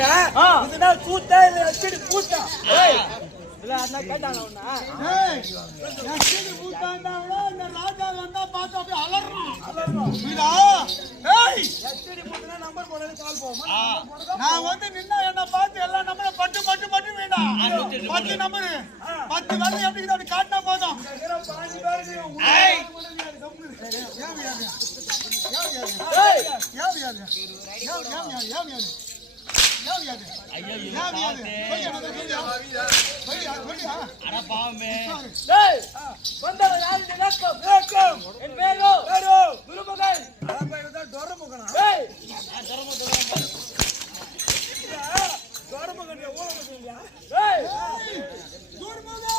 கேக்குறீங்களா? இதுதான் சூத்தா இல்ல எச்சடி பூத்தா? இல்ல அண்ணா கேட்டாங்க உன்ன. எச்சடி பூத்தாண்டாவோ இந்த ராஜா வந்தா பாத்து அப்படியே அலறணும். புரியுதா? ஏய் எச்சடி பூத்தனா நம்பர் போடல கால் போமா. நான் வந்து நின்னா என்ன பார்த்து எல்லா நம்பரும் பட்டு பட்டு பட்டு வேண்டா. 10 நம்பர் 10 வந்து எப்படி அப்படி காட்டினா போதும். பாஞ்சு பேர் ஏய் துர்முகன்